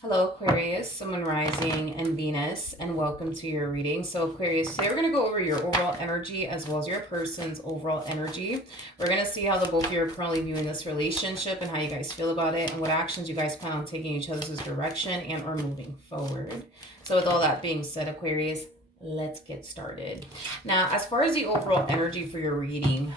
Hello, Aquarius, Sun, Rising, and Venus, and welcome to your reading. So, Aquarius, today we're going to go over your overall energy as well as your person's overall energy. We're going to see how the both of you are currently viewing this relationship and how you guys feel about it and what actions you guys plan on taking each other's direction and or moving forward. So, with all that being said, Aquarius, let's get started. Now, as far as the overall energy for your reading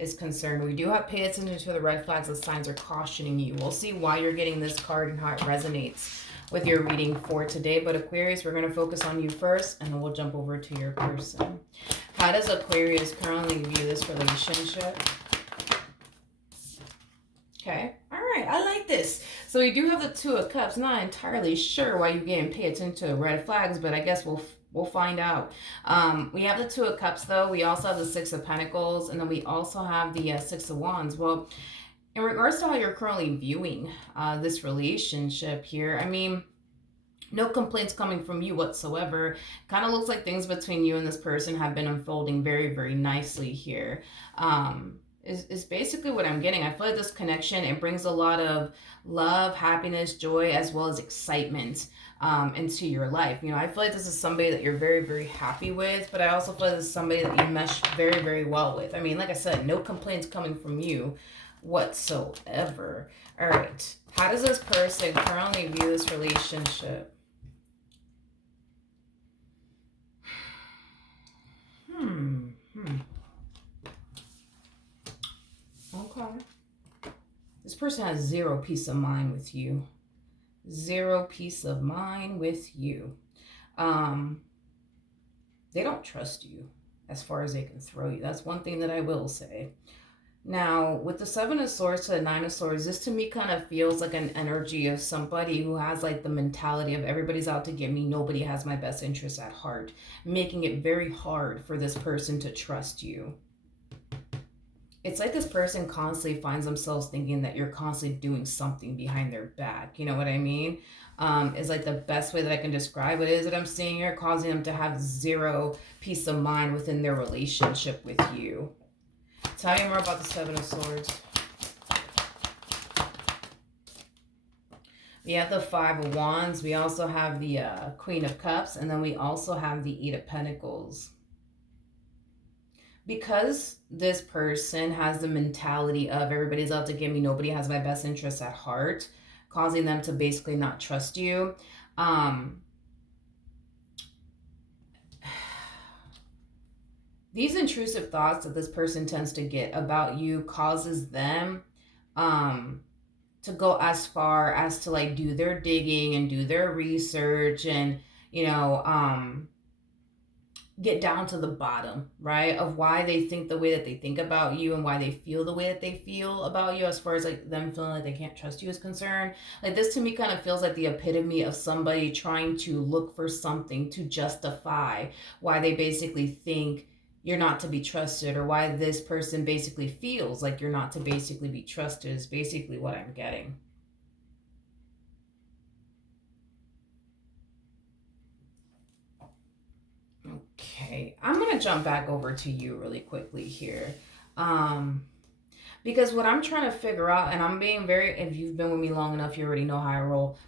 is concerned, we do have pay attention to the red flags and signs are cautioning you. We'll see why you're getting this card and how it resonates with your reading for today. But Aquarius, we're going to focus on you first, and then we'll jump over to your person. How does Aquarius currently view this relationship? Okay. All right. I like this. So we do have the Two of Cups. Not entirely sure why you're getting pay attention to red flags, but I guess we'll find out. We have the Two of Cups, though. We also have the Six of Pentacles, and then we also have the Six of Wands. Well, in regards to how you're currently viewing this relationship here, I mean, no complaints coming from you whatsoever. Kind of looks like things between you and this person have been unfolding very, very nicely here. Is basically what I'm getting. I feel like this connection, it brings a lot of love, happiness, joy, as well as excitement into your life. You know, I feel like this is somebody that you're very, very happy with, but I also feel like this is somebody that you mesh very, very well with. I mean, like I said, no complaints coming from you whatsoever. All right. How does this person currently view this relationship? Okay. This person has zero peace of mind with you. Zero peace of mind with you. They don't trust you as far as they can throw you. That's one thing that I will say. Now, with the Seven of Swords to the Nine of Swords, this to me kind of feels like an energy of somebody who has like the mentality of everybody's out to get me, nobody has my best interest at heart, making it very hard for this person to trust you. It's like this person constantly finds themselves thinking that you're constantly doing something behind their back. You know what I mean? Is like the best way that I can describe it is that I'm seeing here, causing them to have zero peace of mind within their relationship with you. Tell me more about the Seven of Swords. We have the Five of Wands. We also have the Queen of Cups. And then we also have the Eight of Pentacles. Because this person has the mentality of everybody's out to get me, nobody has my best interests at heart, causing them to basically not trust you. These intrusive thoughts that this person tends to get about you causes them to go as far as to like do their digging and do their research and, you know, get down to the bottom, right, of why they think the way that they think about you and why they feel the way that they feel about you as far as like them feeling like they can't trust you is concerned. Like this to me kind of feels like the epitome of somebody trying to look for something to justify why they basically think you're not to be trusted, or why this person basically feels like you're not to basically be trusted is basically what I'm getting. Okay, I'm going to jump back over to you really quickly here. Because what I'm trying to figure out, and I'm being very, if you've been with me long enough, you already know how I roll.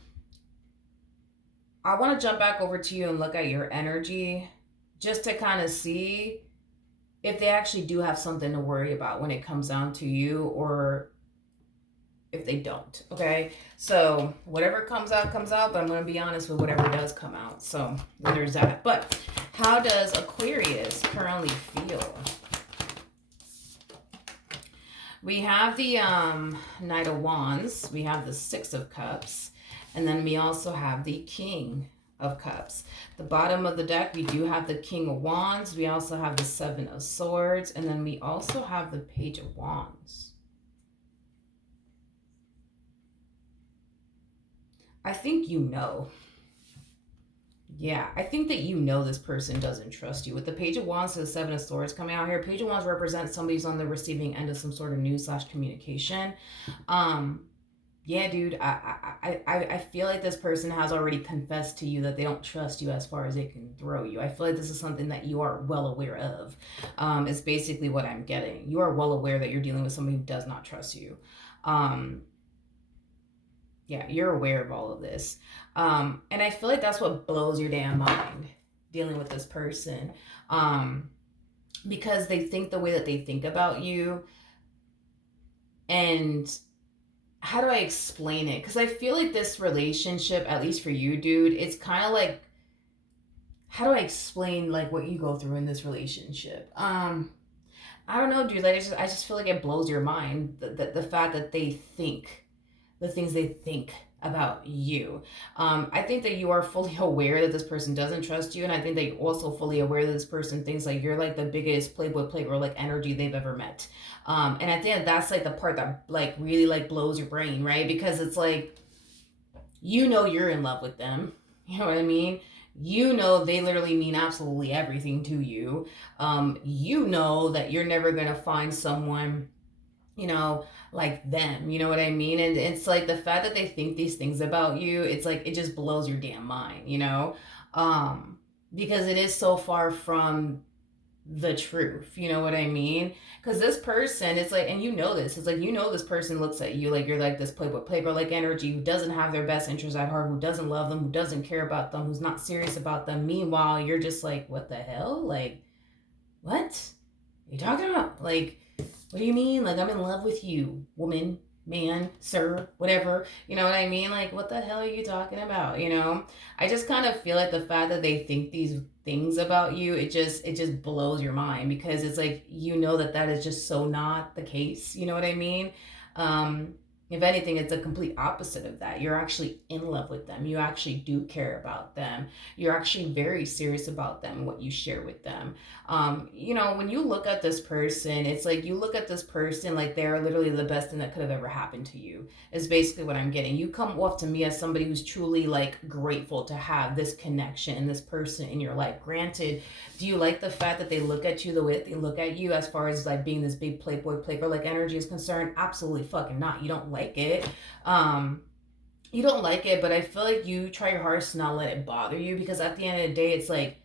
I want to jump back over to you and look at your energy just to kind of see if they actually do have something to worry about when it comes down to you, or if they don't. Okay, so whatever comes out, but I'm going to be honest with whatever does come out. So there's that. But how does Aquarius currently feel? We have the Knight of Wands, we have the Six of Cups, and then we also have the King of Cups. The bottom of the deck, we do have the King of Wands, we also have the Seven of Swords, and then we also have the Page of Wands. I think you know. Yeah, I think that you know this person doesn't trust you. With the Page of Wands to the Seven of Swords coming out here, Page of Wands represents somebody's on the receiving end of some sort of news / communication. Yeah, dude, I feel like this person has already confessed to you that they don't trust you as far as they can throw you. I feel like this is something that you are well aware of. It's basically what I'm getting. You are well aware that you're dealing with somebody who does not trust you. Yeah, you're aware of all of this. And I feel like that's what blows your damn mind dealing with this person. Um, because they think the way that they think about you. And how do I explain it? Because I feel like this relationship, at least for you, dude, it's kind of like, how do I explain like what you go through in this relationship? I don't know, dude. Like I just feel like it blows your mind the fact that they think the things they think about you. I think that you are fully aware that this person doesn't trust you, and I think that you're also fully aware that this person thinks like you're like the biggest playboy playgirl like energy they've ever met. And I think that's like the part that like really like blows your brain, right? Because it's like you know you're in love with them. You know what I mean? You know they literally mean absolutely everything to you. You know that you're never gonna find someone, you know, like them. You know what I mean? And it's like the fact that they think these things about you, it's like it just blows your damn mind, you know? Um, because it is so far from the truth. You know what I mean? Because this person, it's like, and you know this, it's like, you know, this person looks at you like you're like this playboy, playgirl like energy who doesn't have their best interests at heart, who doesn't love them, who doesn't care about them, who's not serious about them. Meanwhile, you're just like, what the hell? Like, what? What are you talking about? Like, what do you mean? Like, I'm in love with you, woman, man, sir, whatever. You know what I mean? Like, what the hell are you talking about? You know? I just kind of feel like the fact that they think these things about you, it just blows your mind because it's like you know that that is just so not the case. You know what I mean? Um, if anything, it's a complete opposite of that. You're actually in love with them. You actually do care about them. You're actually very serious about them and what you share with them. You know, when you look at this person, it's like you look at this person like they're literally the best thing that could have ever happened to you, is basically what I'm getting. You come off to me as somebody who's truly like grateful to have this connection and this person in your life. Granted, do you like the fact that they look at you the way that they look at you as far as like being this big playboy, playgirl like energy is concerned? Absolutely fucking not. You don't like it. Um, you don't like it, but I feel like you try your hardest to not let it bother you because at the end of the day, it's like,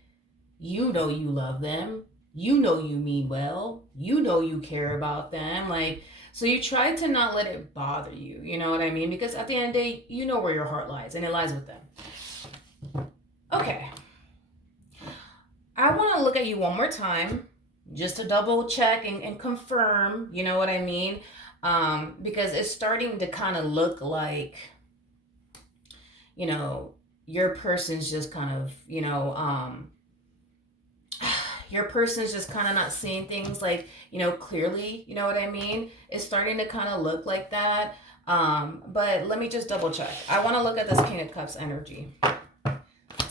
you know you love them. You know you mean well. You know you care about them. Like, so you try to not let it bother you. You know what I mean? Because at the end of the day, you know where your heart lies, and it lies with them. Okay. I want to look at you one more time just to double check and confirm. You know what I mean? Because it's starting to kind of look like, you know, your person's just kind of, your person's just kind of not seeing things like, clearly, you know what I mean? It's starting to kind of look like that. But let me just double check. I want to look at this King of Cups energy.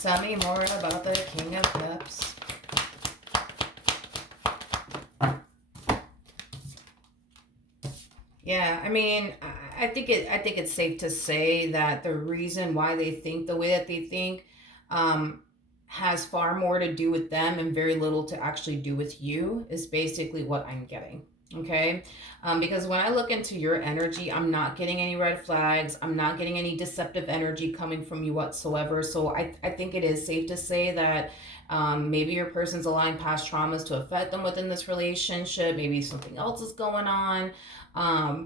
Tell me more about the King of Cups. Yeah, I mean, I think it's safe to say that the reason why they think the way that they think um, has far more to do with them and very little to actually do with you is basically what I'm getting. Okay, because when I look into your energy, I'm not getting any red flags. I'm not getting any deceptive energy coming from you whatsoever. So I think it is safe to say that maybe your person's aligned past traumas to affect them within this relationship. Maybe something else is going on.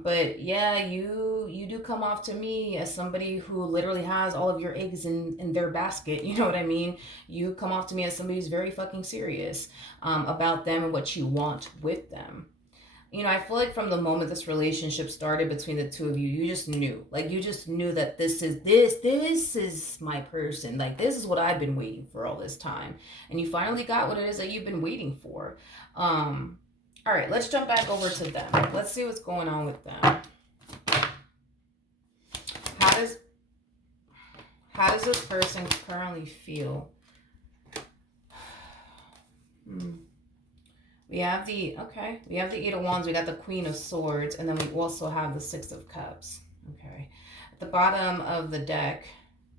But yeah, you do come off to me as somebody who literally has all of your eggs in their basket. You know what I mean? You come off to me as somebody who's very fucking serious about them and what you want with them. I feel like from the moment this relationship started between the two of you, you just knew. Like you just knew that this is my person. Like this is what I've been waiting for all this time. And you finally got what it is that you've been waiting for. All right, let's jump back over to them. Let's see what's going on with them. How does this person currently feel? We have the Eight of Wands, we got the Queen of Swords, and then we also have the Six of Cups. Okay. At the bottom of the deck,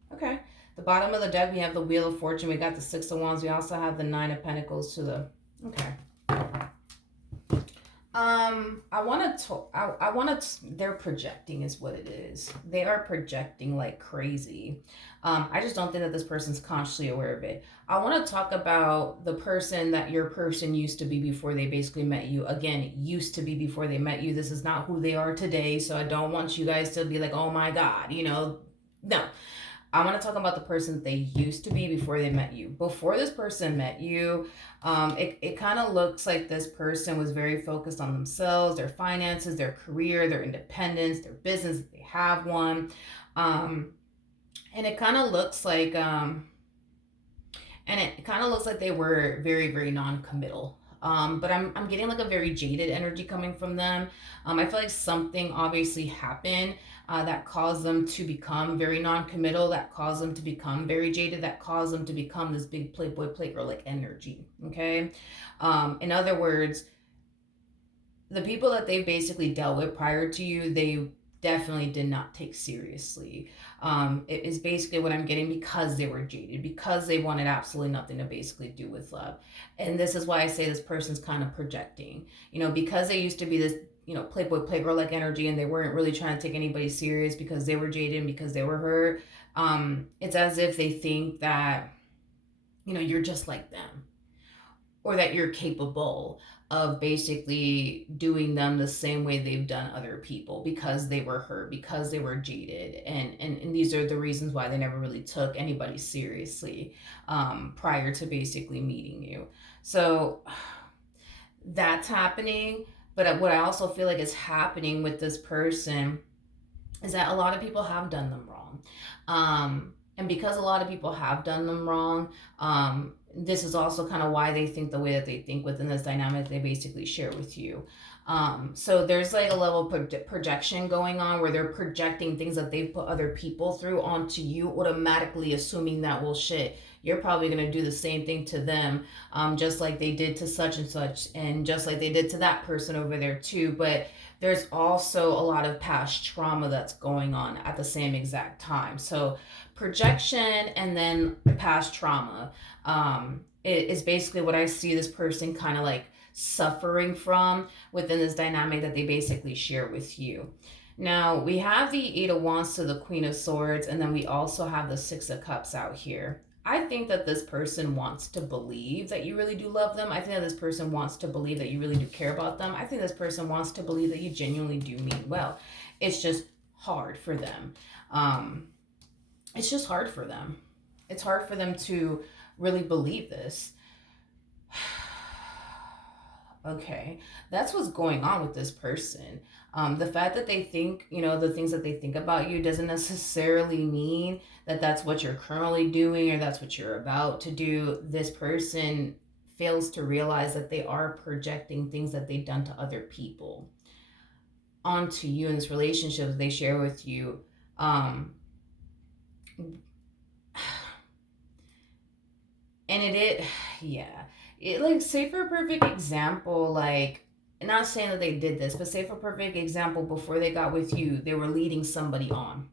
we have the Wheel of Fortune, we got the Six of Wands, we also have the Nine of Pentacles to the, okay. I want to talk. I want to. They're projecting, is what it is. They are projecting like crazy. I just don't think that this person's consciously aware of it. I want to talk about the person that your person used to be before they basically met you. Again, used to be before they met you. This is not who they are today. So I don't want you guys to be like, oh my God, no. I want to talk about the person that they used to be before they met you. Before this person met you, it kind of looks like this person was very focused on themselves, their finances, their career, their independence, their business, if they have one. Um, and it kind of looks like, they were very, very non-committal. But I'm getting like a very jaded energy coming from them. I feel like something obviously happened that caused them to become very non-committal, that caused them to become very jaded, that caused them to become this big playboy playgirl like energy. Okay, in other words, the people that they basically dealt with prior to you, they definitely did not take seriously. It is basically what I'm getting, because they were jaded, because they wanted absolutely nothing to basically do with love. And this is why I say this person's kind of projecting, because they used to be this, playboy, playgirl like energy, and they weren't really trying to take anybody serious because they were jaded and because they were hurt. It's as if they think that, you're just like them, or that you're capable of basically doing them the same way they've done other people, because they were hurt, because they were jaded, and these are the reasons why they never really took anybody seriously prior to basically meeting you. So that's happening. But what I also feel like is happening with this person is that a lot of people have done them wrong. And because a lot of people have done them wrong, this is also kind of why they think the way that they think within this dynamic they basically share with you. So there's like a level of projection going on where they're projecting things that they've put other people through onto you, automatically assuming that, well, shit, you're probably going to do the same thing to them, just like they did to such and such, and just like they did to that person over there too. But there's also a lot of past trauma that's going on at the same exact time. So projection and then past trauma is basically what I see this person kind of like suffering from within this dynamic that they basically share with you. Now we have the Eight of Wands to the Queen of Swords, and then we also have the Six of Cups out here. I think that this person wants to believe that you really do love them. I think that this person wants to believe that you really do care about them. I think this person wants to believe that you genuinely do mean well. It's just hard for them. It's just hard for them. It's hard for them to really believe this. Okay, that's what's going on with this person. The fact that they think, the things that they think about you doesn't necessarily mean that that's what you're currently doing or that's what you're about to do. This person fails to realize that they are projecting things that they've done to other people onto you in this relationship that they share with you. And yeah, like, say for a perfect example, like, not saying that they did this, but say for a perfect example, before they got with you, they were leading somebody on,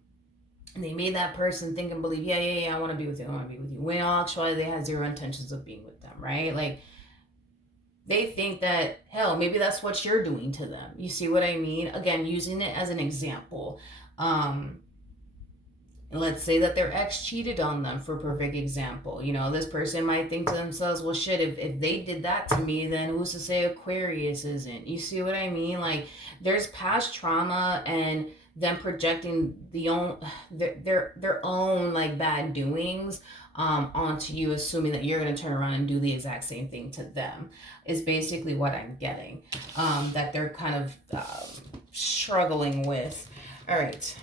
and they made that person think and believe, yeah, I want to be with you, I want to be with you, when actually they had zero intentions of being with them, right? Like, they think that, hell, maybe that's what you're doing to them. You see what I mean? Again, using it as an example. And let's say that their ex cheated on them, for a perfect example. This person might think to themselves, well, shit, if they did that to me, then who's to say Aquarius isn't? You see what I mean? Like, there's past trauma and them projecting their own like bad doings onto you, assuming that you're going to turn around and do the exact same thing to them, is basically what I'm getting. That they're kind of struggling with. All right.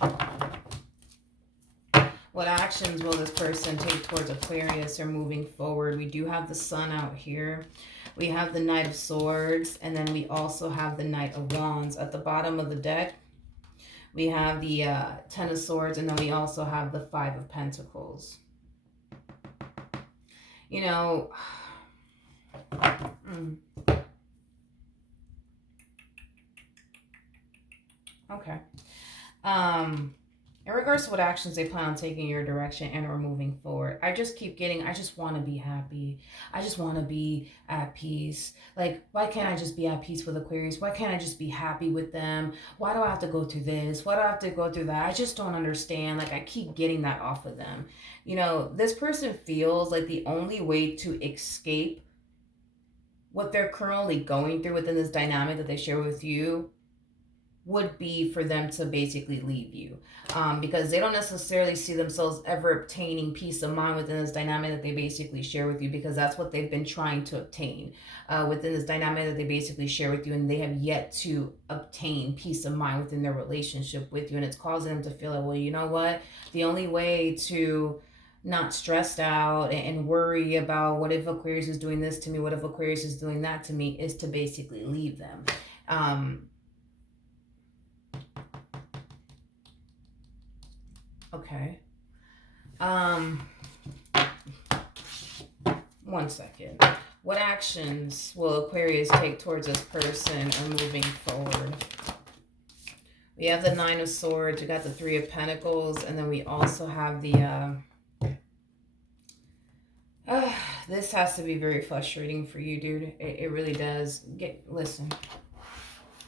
What actions will this person take towards Aquarius or moving forward? We do have the Sun out here. We have the Knight of Swords, and then we also have the Knight of Wands. At the bottom of the deck, we have the Ten of Swords, and then we also have the Five of Pentacles. Okay. in regards to what actions they plan on taking in your direction and or moving forward, I just keep getting, I just want to be happy. I just want to be at peace. Like, why can't I just be at peace with Aquarius? Why can't I just be happy with them? Why do I have to go through this? Why do I have to go through that? I just don't understand. Like, I keep getting that off of them. You know, this person feels like the only way to escape what they're currently going through within this dynamic that they share with you would be for them to basically leave you, because they don't necessarily see themselves ever obtaining peace of mind within this dynamic that they basically share with you, because that's what they've been trying to obtain within this dynamic that they basically share with you, and they have yet to obtain peace of mind within their relationship with you. And it's causing them to feel like, well, you know what, the only way to not stressed out and worry about what if Aquarius is doing this to me, what if Aquarius is doing that to me, is to basically leave them. Okay. One second. What actions will Aquarius take towards this person or moving forward? We have the Nine of Swords, we got the Three of Pentacles, and then we also have the this has to be very frustrating for you, dude. It really does. Listen.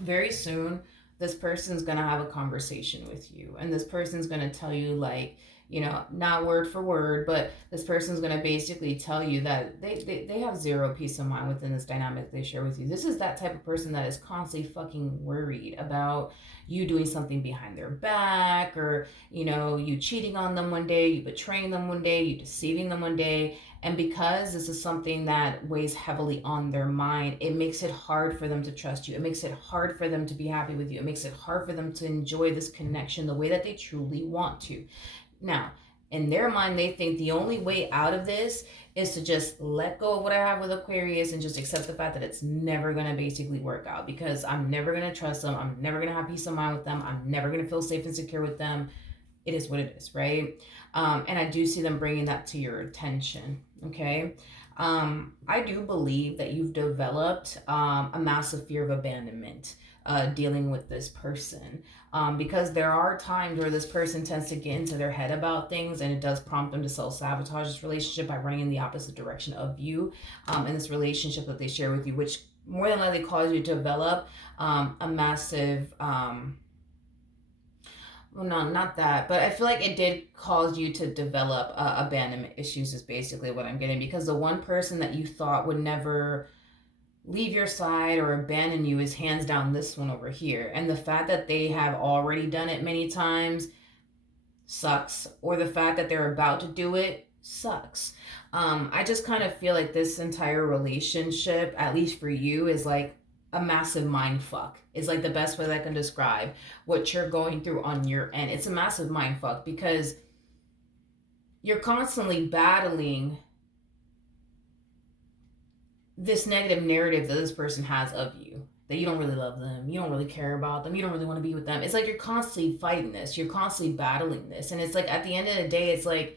Very soon, this person's going to have a conversation with you. And this person's going to tell you, like, you know, not word for word, but this person's going to basically tell you that they have zero peace of mind within this dynamic they share with you. This is that type of person that is constantly fucking worried about you doing something behind their back, or, you know, you cheating on them one day, you betraying them one day, you deceiving them one day. And because this is something that weighs heavily on their mind, it makes it hard for them to trust you. It makes it hard for them to be happy with you. It makes it hard for them to enjoy this connection the way that they truly want to. Now, in their mind, they think the only way out of this is to just let go of what I have with Aquarius and just accept the fact that it's never going to basically work out, because I'm never going to trust them. I'm never going to have peace of mind with them. I'm never going to feel safe and secure with them. It is what it is, right? And I do see them bringing that to your attention, okay? I do believe that you've developed a massive fear of abandonment dealing with this person, because there are times where this person tends to get into their head about things, and it does prompt them to self-sabotage this relationship by running in the opposite direction of you in this relationship that they share with you, which more than likely cause you to develop a massive... well, no, not that, but I feel like it did cause you to develop abandonment issues is basically what I'm getting, because the one person that you thought would never leave your side or abandon you is hands down this one over here. And the fact that they have already done it many times sucks, or the fact that they're about to do it sucks. I just kind of feel like this entire relationship, at least for you, is like a massive mind fuck. Is like the best way that I can describe what you're going through on your end. It's a massive mind fuck because you're constantly battling this negative narrative that this person has of you, that you don't really love them, you don't really care about them, you don't really want to be with them. It's like you're constantly fighting this, you're constantly battling this, and it's like at the end of the day, it's like,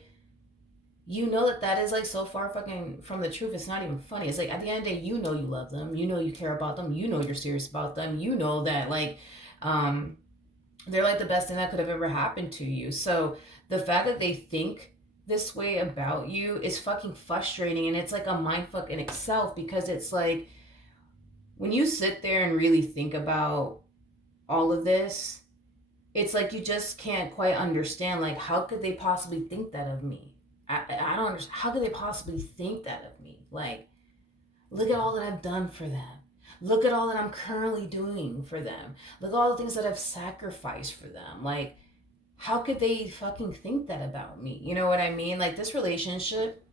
you know that is like so far fucking from the truth, it's not even funny. It's like at the end of the day, you know you love them, you know you care about them, you know you're serious about them, you know that like they're like the best thing that could have ever happened to you. So the fact that they think this way about you is fucking frustrating, and it's like a mindfuck in itself, because it's like when you sit there and really think about all of this, it's like you just can't quite understand, like, how could they possibly think that of me? I don't understand. How could they possibly think that of me? Like, look at all that I've done for them. Look at all that I'm currently doing for them. Look at all the things that I've sacrificed for them. Like, how could they fucking think that about me? You know what I mean? Like, this relationship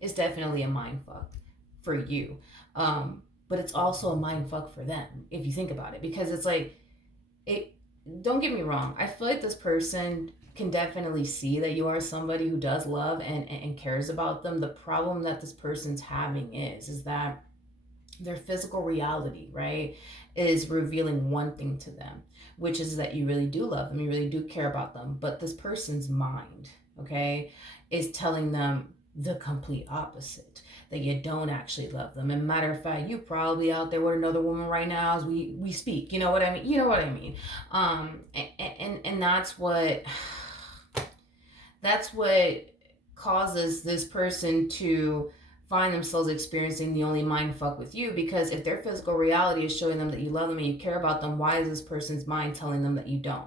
is definitely a mindfuck for you. But it's also a mindfuck for them, if you think about it. Because it's like, don't get me wrong. I feel like this person can definitely see that you are somebody who does love and cares about them. The problem that this person's having is that their physical reality, right, is revealing one thing to them, which is that you really do love them, you really do care about them. But this person's mind, okay, is telling them the complete opposite, that you don't actually love them. And matter of fact, you probably out there with another woman right now as we speak. You know what I mean? You know what I mean? And that's what That's what causes this person to find themselves experiencing the only mind fuck with you, because if their physical reality is showing them that you love them and you care about them, why is this person's mind telling them that you don't?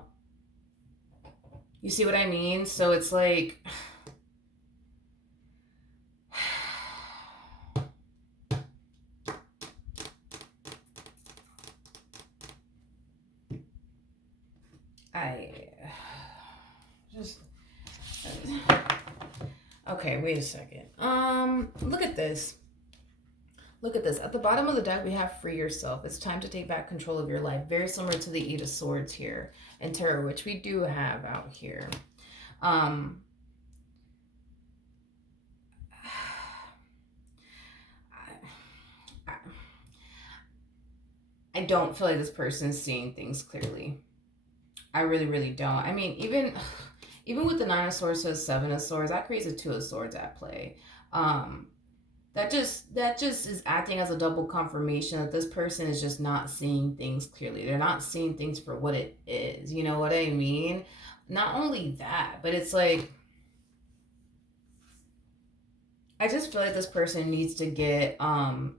You see what I mean? So it's like, I just okay, wait a second. Look at this. Look at this. At the bottom of the deck, we have free yourself. It's time to take back control of your life. Very similar to the Eight of Swords here in tarot, which we do have out here. I don't feel like this person is seeing things clearly. I really, really don't. I mean, even with the Nine of Swords to the Seven of Swords, that creates a Two of Swords at play. That just is acting as a double confirmation that this person is just not seeing things clearly. They're not seeing things for what it is. You know what I mean? Not only that, but it's like, I just feel like this person needs to get a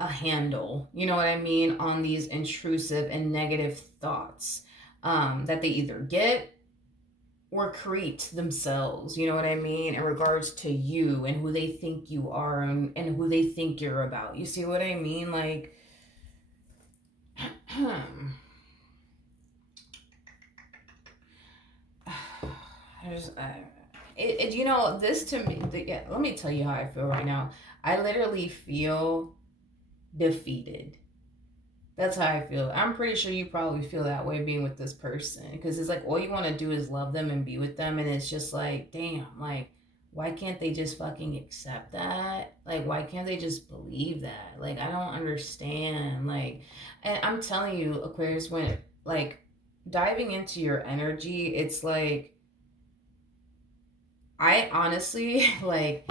handle, you know what I mean, on these intrusive and negative thoughts that they either get or create themselves, you know what I mean, in regards to you and who they think you are, and who they think you're about. You see what I mean? Like, you know, this to me, yeah, let me tell you how I feel right now. I literally feel defeated. That's how I feel. I'm pretty sure you probably feel that way being with this person, because it's like all you want to do is love them and be with them, and it's just like, damn, like, why can't they just fucking accept that? Like, why can't they just believe that? Like, I don't understand. Like, and I'm telling you, Aquarius, when like diving into your energy, it's like, I honestly like,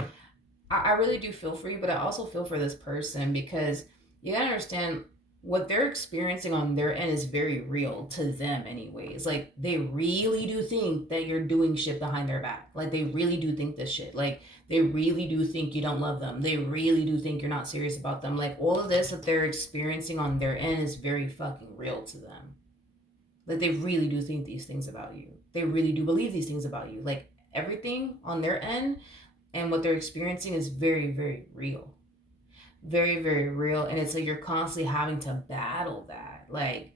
I really do feel for you, but I also feel for this person, because you gotta understand what they're experiencing on their end is very real to them anyways. Like, they really do think that you're doing shit behind their back. Like, they really do think this shit. Like, they really do think you don't love them. They really do think you're not serious about them. Like, all of this that they're experiencing on their end is very fucking real to them. Like, they really do think these things about you. They really do believe these things about you. Like, everything on their end and what they're experiencing is very, very real. Very, very real. And it's like you're constantly having to battle that. Like,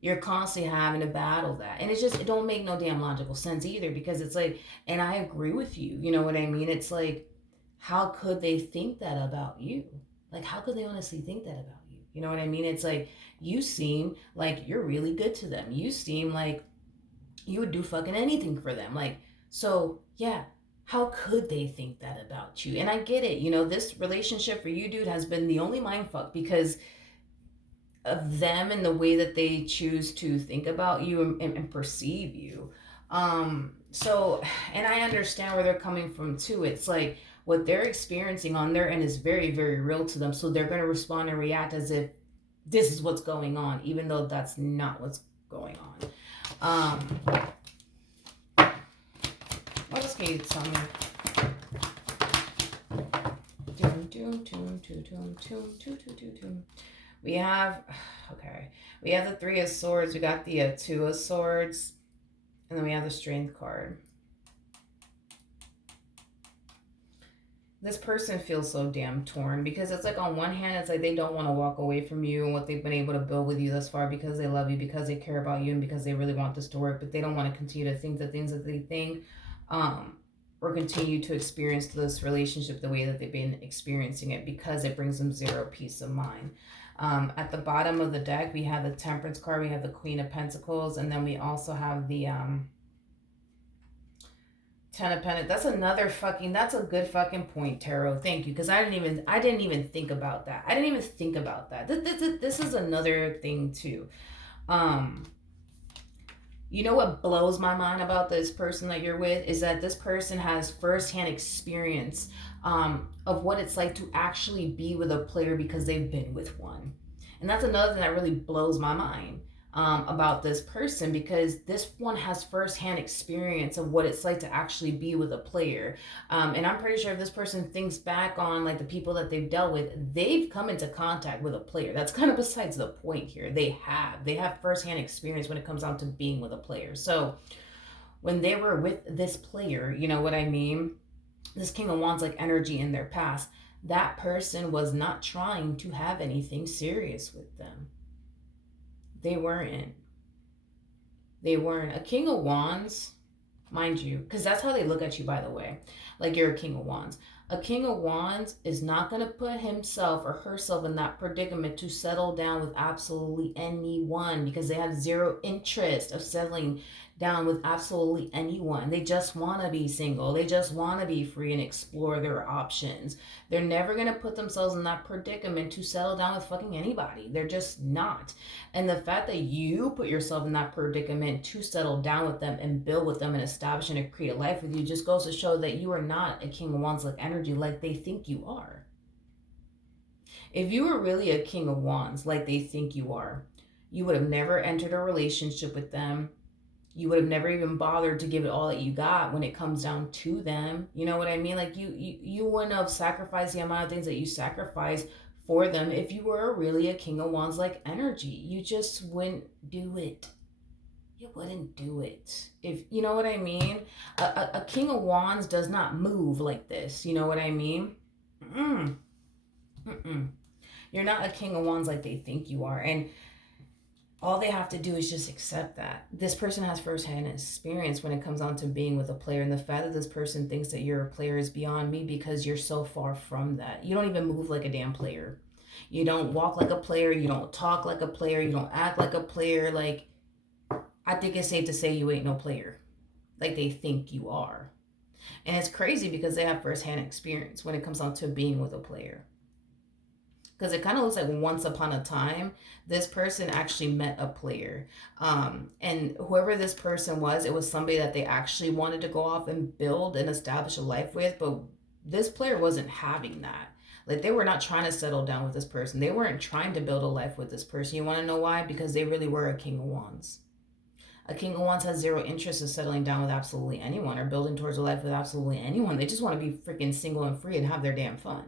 you're constantly having to battle that. And it's just, it don't make no damn logical sense either, because it's like, and I agree with you. You know what I mean? It's like, how could they think that about you? Like, how could they honestly think that about you? You know what I mean? It's like, you seem like you're really good to them. You seem like you would do fucking anything for them. Like, so yeah, how could they think that about you? And I get it. You know, this relationship for you, dude, has been the only mindfuck because of them and the way that they choose to think about you and perceive you. So, and I understand where they're coming from too. It's like what they're experiencing on their end is very, very real to them. So they're going to respond and react as if this is what's going on, even though that's not what's going on. What else can you tell me? We have, okay, we have the Three of Swords, we got the Two of Swords, and then we have the Strength card. This person feels so damn torn, because it's like, on one hand, it's like they don't want to walk away from you and what they've been able to build with you thus far, because they love you, because they care about you, and because they really want this to work, but they don't want to continue to think the things that they think, or continue to experience this relationship the way that they've been experiencing it, because it brings them zero peace of mind. At the bottom of the deck, we have the Temperance card, we have the Queen of Pentacles, and then we also have the Ten of Pentacles. That's another fucking, that's a good fucking point, Tarot. Thank you, because I didn't even think about that. I didn't even think about that. This is another thing too. You know what blows my mind about this person that you're with is that this person has firsthand experience of what it's like to actually be with a player because they've been with one. And that's another thing that really blows my mind. about this person, because this one has firsthand experience of what it's like to actually be with a player. And I'm pretty sure if this person thinks back on like the people that they've dealt with, they've come into contact with a player. That's kind of besides the point here. They have firsthand experience when it comes down to being with a player. So when they were with this player, you know what I mean? This King of Wands like energy in their past, that person was not trying to have anything serious with them. They weren't. They weren't. A King of Wands, mind you, because that's how they look at you, by the way. Like you're a King of Wands. A King of Wands is not going to put himself or herself in that predicament to settle down with absolutely anyone, because they have zero interest of settling down with absolutely anyone. They just want to be single. They just want to be free and explore their options. They're never going to put themselves in that predicament to settle down with fucking anybody. They're just not. And the fact that you put yourself in that predicament to settle down with them and build with them and establish and create a life with you just goes to show that you are not a King of Wands like energy like they think you are. If you were really a King of Wands like they think you are, you would have never entered a relationship with them. You would have never even bothered to give it all that you got when it comes down to them. You know what I mean? Like you wouldn't have sacrificed the amount of things that you sacrificed for them if you were really a King of Wands like energy. You just wouldn't do it. You wouldn't do it. If you know what I mean? A King of Wands does not move like this. You know what I mean? Mm-mm. Mm-mm. You're not a King of Wands like they think you are. And all they have to do is just accept that. This person has firsthand experience when it comes on to being with a player. And the fact that this person thinks that you're a player is beyond me, because you're so far from that. You don't even move like a damn player. You don't walk like a player. You don't talk like a player. You don't act like a player. Like, I think it's safe to say you ain't no player like they think you are. And it's crazy because they have firsthand experience when it comes on to being with a player. Because it kind of looks like once upon a time, this person actually met a player. And whoever this person was, it was somebody that they actually wanted to go off and build and establish a life with. But this player wasn't having that. Like, they were not trying to settle down with this person. They weren't trying to build a life with this person. You want to know why? Because they really were a King of Wands. A King of Wands has zero interest in settling down with absolutely anyone or building towards a life with absolutely anyone. They just want to be freaking single and free and have their damn fun.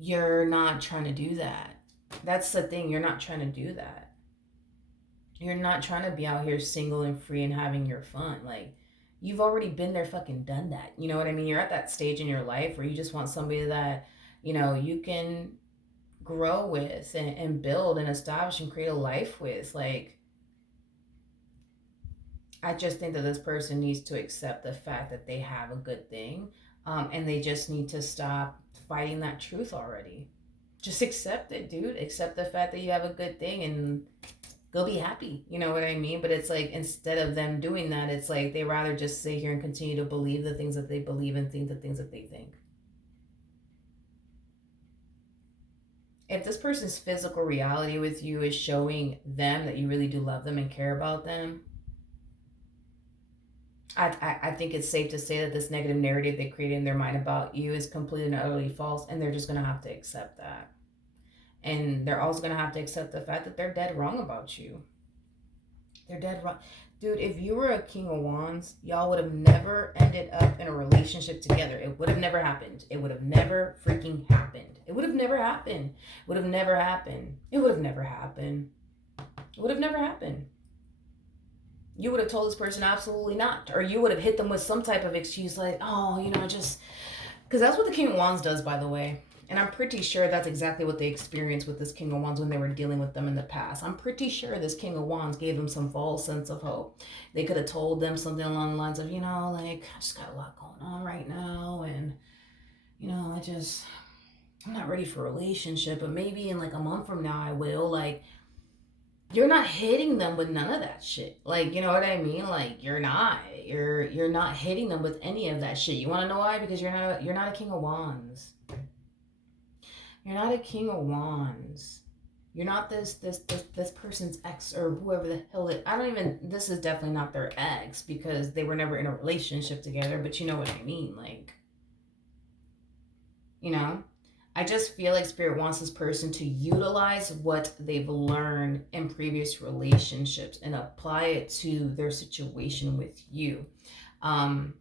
You're not trying to do that. That's the thing. You're not trying to do that. You're not trying to be out here single and free and having your fun. Like, you've already been there, fucking done that. You know what I mean? You're at that stage in your life where you just want somebody that, you know, you can grow with and build and establish and create a life with. Like, I just think that this person needs to accept the fact that they have a good thing. And they just need to stop fighting that truth already. Just accept it, dude. Accept the fact that you have a good thing and go be happy. You know what I mean? But it's like, instead of them doing that, it's like they rather just sit here and continue to believe the things that they believe and think the things that they think. If this person's physical reality with you is showing them that you really do love them and care about them, I think it's safe to say that this negative narrative they created in their mind about you is completely and utterly false, and they're just going to have to accept that. And they're also going to have to accept the fact that they're dead wrong about you. They're dead wrong. Dude, if you were a King of Wands, y'all would have never ended up in a relationship together. It would have never happened. It would have never freaking happened. It would have never happened. It would have never happened. It would have never happened. It would have never happened. You would have told this person absolutely not. Or you would have hit them with some type of excuse like, oh, you know, just... Because that's what the King of Wands does, by the way. And I'm pretty sure that's exactly what they experienced with this King of Wands when they were dealing with them in the past. I'm pretty sure this King of Wands gave them some false sense of hope. They could have told them something along the lines of, you know, like, I just got a lot going on right now. And, you know, I'm not ready for a relationship. But maybe in like a month from now I will. Like, you're not hitting them with none of that shit. Like, you know what I mean? Like, you're not hitting them with any of that shit. You want to know why? Because you're not a King of Wands. You're not a King of Wands. You're not this person's ex or whoever the hell it. This is definitely not their ex because they were never in a relationship together. But you know what I mean? Like, you know, I just feel like Spirit wants this person to utilize what they've learned in previous relationships and apply it to their situation with you. Um,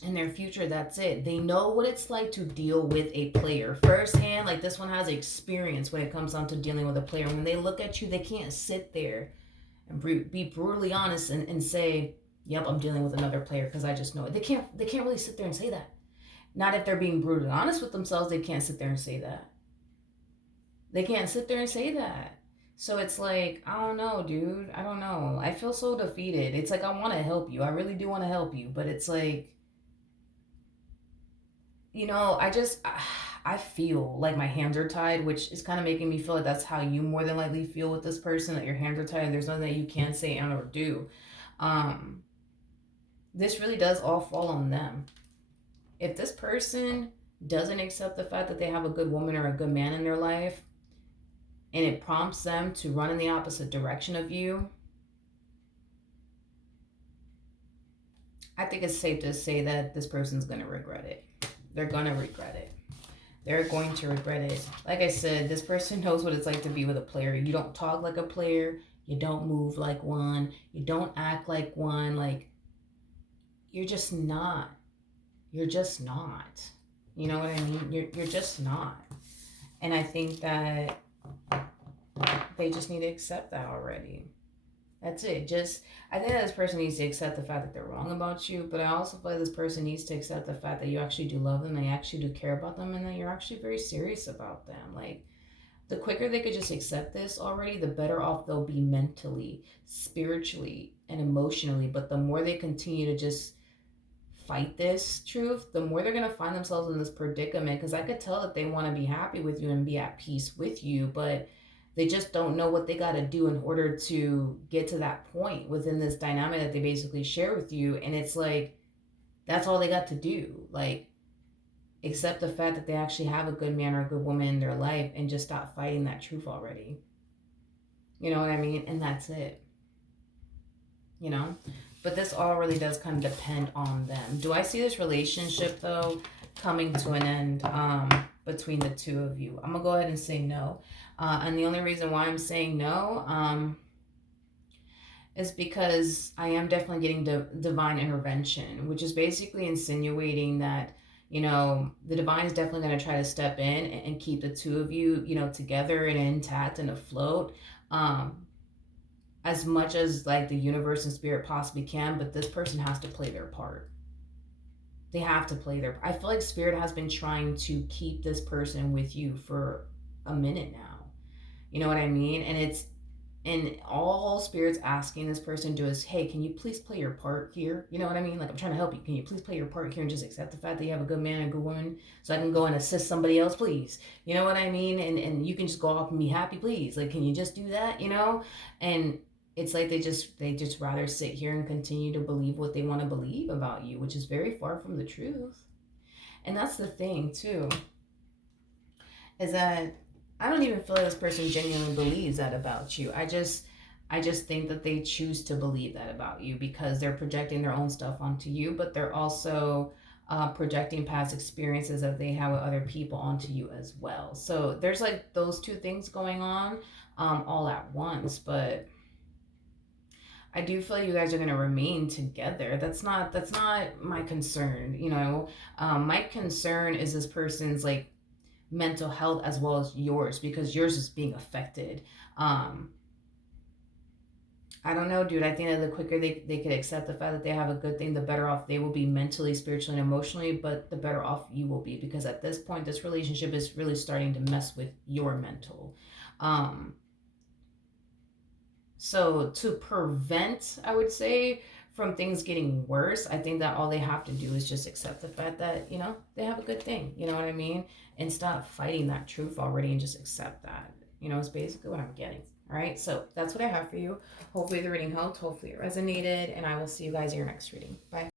in their future, that's it. They know what it's like to deal with a player firsthand. Like this one has experience when it comes down to dealing with a player. When they look at you, they can't sit there and be brutally honest and say, "Yep, I'm dealing with another player," because I just know it. They can't really sit there and say that. Not if they're being brutally honest with themselves. They can't sit there and say that. They can't sit there and say that. So it's like, I don't know, dude. I don't know. I feel so defeated. It's like I want to help you. I really do want to help you, but it's like, I feel like my hands are tied, which is kind of making me feel like that's how you more than likely feel with this person, that your hands are tied and there's nothing that you can say and or do. Um, this really does all fall on them. If this person doesn't accept the fact that they have a good woman or a good man in their life, and it prompts them to run in the opposite direction of you, I think it's safe to say that this person's going to regret it. They're going to regret it. They're going to regret it. Like I said, this person knows what it's like to be with a player. You don't talk like a player. You don't move like one. You don't act like one. Like, you're just not. You're just not. You know what I mean? You're just not. And I think that they just need to accept that already. That's it. I think that this person needs to accept the fact that they're wrong about you, but I also feel like this person needs to accept the fact that you actually do love them, and you actually do care about them, and that you're actually very serious about them. Like, the quicker they could just accept this already, the better off they'll be mentally, spiritually, and emotionally. But the more they continue to just fight this truth, the more they're going to find themselves in this predicament. Because I could tell that they want to be happy with you and be at peace with you, but they just don't know what they got to do in order to get to that point within this dynamic that they basically share with you. And it's like, that's all they got to do. Like, accept the fact that they actually have a good man or a good woman in their life and just stop fighting that truth already. You know what I mean? And that's it. You know? But this all really does kind of depend on them. Do I see this relationship, though, coming to an end between the two of you? I'm going to go ahead and say no. And the only reason why I'm saying no is because I am definitely getting divine intervention, which is basically insinuating that, the divine is definitely going to try to step in and keep the two of you, together and intact and afloat. As much as like the universe and spirit possibly can, but this person has to play their part. They have to play their. I feel like spirit has been trying to keep this person with you for a minute now. You know what I mean? And all spirit's asking this person to do is, hey, can you please play your part here? You know what I mean? Like, I'm trying to help you. Can you please play your part here and just accept the fact that you have a good man and a good woman, so I can go and assist somebody else, please? You know what I mean? And you can just go off and be happy, please. Like, can you just do that? And it's like they just rather sit here and continue to believe what they want to believe about you, which is very far from the truth. And that's the thing too, is that I don't even feel like this person genuinely believes that about you. I just think that they choose to believe that about you because they're projecting their own stuff onto you, but they're also projecting past experiences that they have with other people onto you as well. So there's like those two things going on all at once. But I do feel like you guys are gonna remain together. That's not my concern. My concern is this person's like mental health as well as yours, because yours is being affected. I don't know, dude. I think that the quicker they could accept the fact that they have a good thing, the better off they will be mentally, spiritually, and emotionally, but the better off you will be, because at this point, this relationship is really starting to mess with your mental. So to prevent, I would say, from things getting worse, I think that all they have to do is just accept the fact that, they have a good thing. You know what I mean? And stop fighting that truth already and just accept that. It's basically what I'm getting. All right. So that's what I have for you. Hopefully the reading helped. Hopefully it resonated. And I will see you guys in your next reading. Bye.